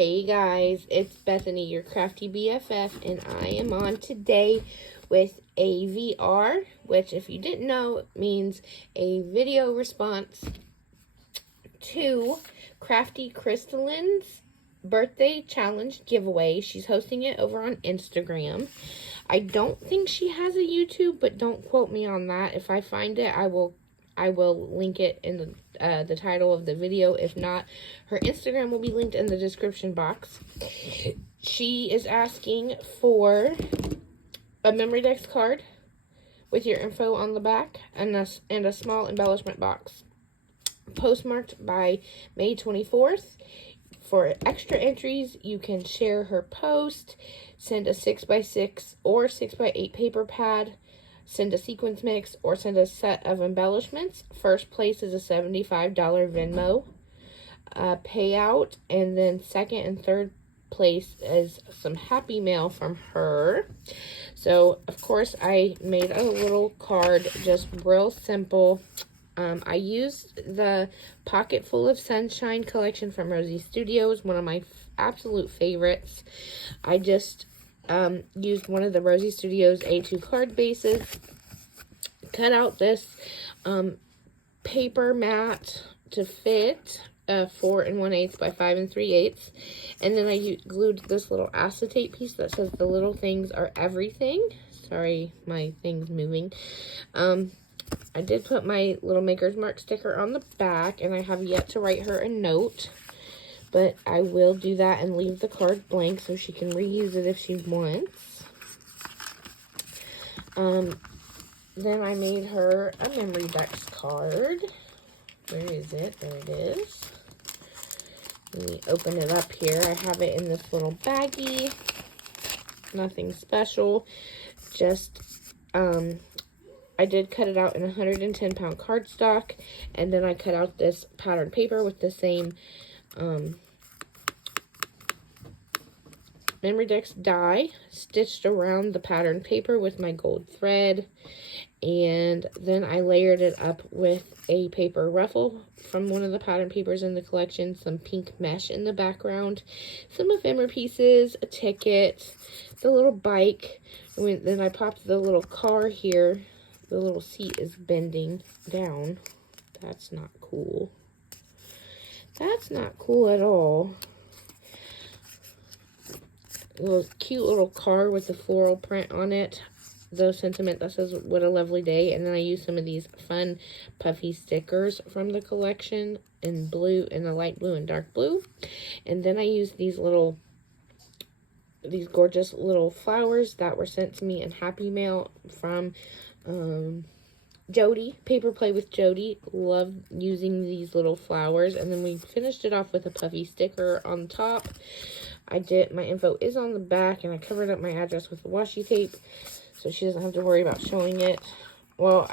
Hey guys, it's Bethany, your crafty BFF, and I am on today with AVR, which if you didn't know means a video response to Crafty Crystalline's birthday challenge giveaway. She's hosting it over on Instagram. I don't think she has a YouTube, but don't quote me on that. If I find it, I will link it in the title of the video. If not, her Instagram will be linked in the description box. She is asking for a memory dex card with your info on the back and a small embellishment box. Postmarked by May 24th. For extra entries, you can share her post, send a 6x6 or 6x8 paper pad, send a sequence mix, or send a set of embellishments. First place is a $75 Venmo payout, and then second and third place is some Happy Mail from her. So, of course, I made a little card, just real simple. I used the Pocket Full of Sunshine collection from Rosie Studios, one of my absolute favorites. I just used one of the Rosie Studios A2 card bases, cut out this paper mat to fit 4 1/8 by 5 3/8, and then I glued this little acetate piece that says "The little things are everything." Sorry, my thing's moving. I did put my little Maker's Mark sticker on the back, and I have yet to write her a note, but I will do that and leave the card blank so she can reuse it if she wants. Then I made her a memory dex card. Where is it? There it is. Let me open it up here. I have it in this little baggie. Nothing special. Just, I did cut it out in 110-pound cardstock, and then I cut out this patterned paper with the same memory dex die, stitched around the patterned paper with my gold thread, and then I layered it up with a paper ruffle from one of the patterned papers in the collection, some pink mesh in the background, some ephemera pieces, a ticket, the little bike, and then I popped the little car here. The little seat is bending down. That's not cool. That's not cool at all. A little cute little car with the floral print on it. The sentiment that says, "What a lovely day." And then I used some of these fun puffy stickers from the collection in blue, in the light blue and dark blue. And then I used these gorgeous little flowers that were sent to me in Happy Mail from Jody, Paper Play with Jody. Love using these little flowers. And then we finished it off with a puffy sticker on top. My info is on the back, and I covered up my address with the washi tape so she doesn't have to worry about showing it. Well,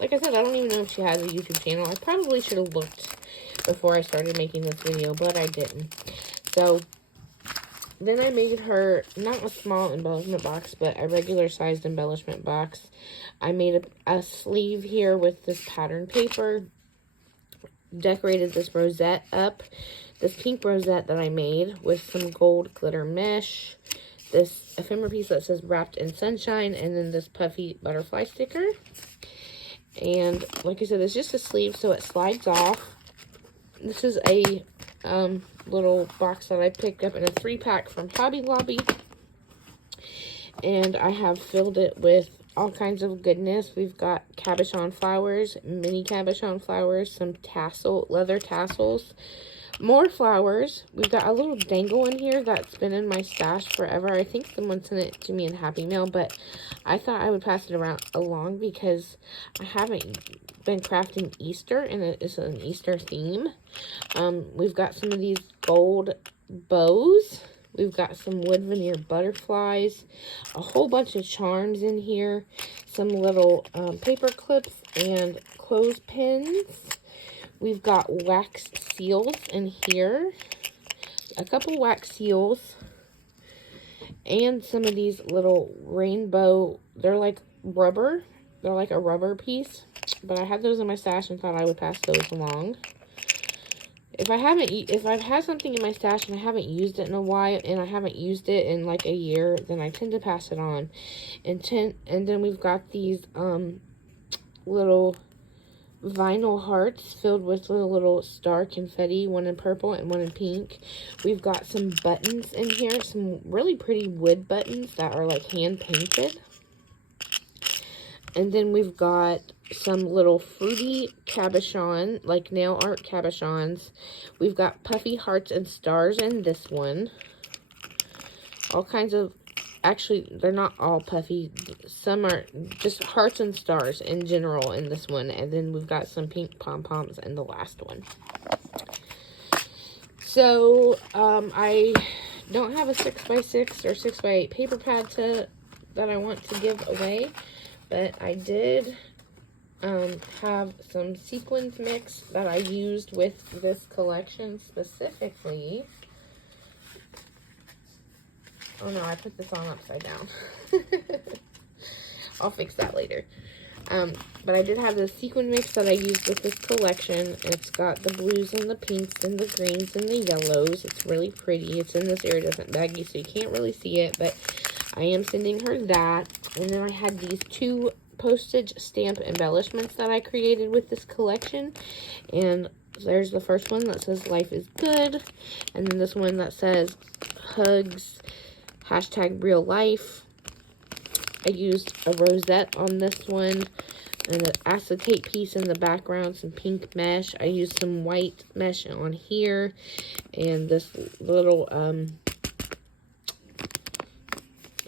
like I said, I don't even know if she has a YouTube channel. I probably should have looked before I started making this video, but I didn't. So then I made her, not a small embellishment box, but a regular sized embellishment box. I made a sleeve here with this pattern paper, decorated this rosette up, this pink rosette that I made with some gold glitter mesh, this ephemera piece that says "Wrapped in Sunshine," and then this puffy butterfly sticker. And like I said, it's just a sleeve, so it slides off. This is a little box that I picked up in a 3-pack from Hobby Lobby, and I have filled it with all kinds of goodness. We've got cabochon flowers, mini cabochon flowers, some leather tassels, more flowers. We've got a little dangle in here that's been in my stash forever. I think someone sent it to me in Happy Mail, but I thought I would pass it along because I haven't been crafting Easter, and it is an Easter theme. We've got some of these gold bows. We've got some wood veneer butterflies, a whole bunch of charms in here, some little paper clips and clothespins. We've got wax seals in here, a couple wax seals, and some of these little rainbow, they're like rubber. They're like a rubber piece, but I had those in my stash and thought I would pass those along. if I've had something in my stash and I haven't used it in a while, and I haven't used it in like a year, then I tend to pass it on. And then we've got these little vinyl hearts filled with little star confetti, one in purple and one in pink. We've got some buttons in here, some really pretty wood buttons that are like hand painted. And then we've got some little fruity cabochon, like nail art cabochons. We've got puffy hearts and stars in this one. All kinds of, actually, they're not all puffy. Some are just hearts and stars in general in this one. And then we've got some pink pom-poms in the last one. So, I don't have a 6x6 or 6x8 paper pad that I want to give away. But I did have some sequins mix that I used with this collection specifically. Oh no, I put this on upside down. I'll fix that later. But I did have the sequin mix that I used with this collection. It's got the blues and the pinks and the greens and the yellows. It's really pretty. It's in this iridescent baggie, so you can't really see it, but I am sending her that. And then I had these 2 postage stamp embellishments that I created with this collection. And there's the first one that says life is good. And then this one that says hugs, #real life. I used a rosette on this one. And an acetate piece in the background, some pink mesh. I used some white mesh on here. And this little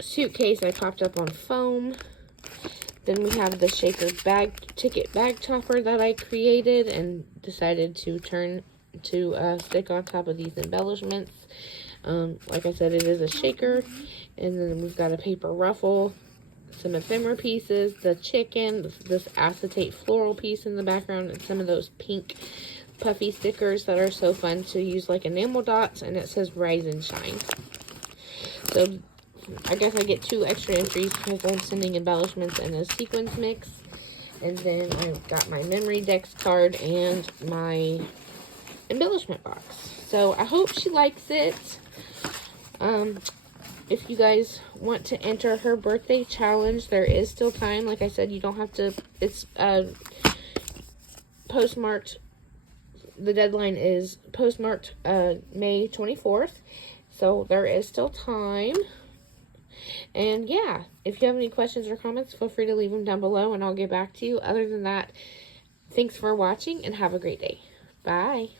suitcase I popped up on foam. Then we have the shaker ticket bag topper that I created and decided to stick on top of these embellishments. Like I said, it is a shaker. And then we've got a paper ruffle, some ephemera pieces, the chicken, this acetate floral piece in the background, and some of those pink puffy stickers that are so fun to use like enamel dots, and it says rise and shine. So I guess I get 2 extra entries because I'm sending embellishments and a sequins mix. And then I've got my memory dex card and my embellishment box. So I hope she likes it. If you guys want to enter her birthday challenge, there is still time. Like I said, you don't have to, it's postmarked, the deadline is postmarked May 24th. So there is still time. And yeah, if you have any questions or comments, feel free to leave them down below and I'll get back to you. Other than that, thanks for watching and have a great day. Bye.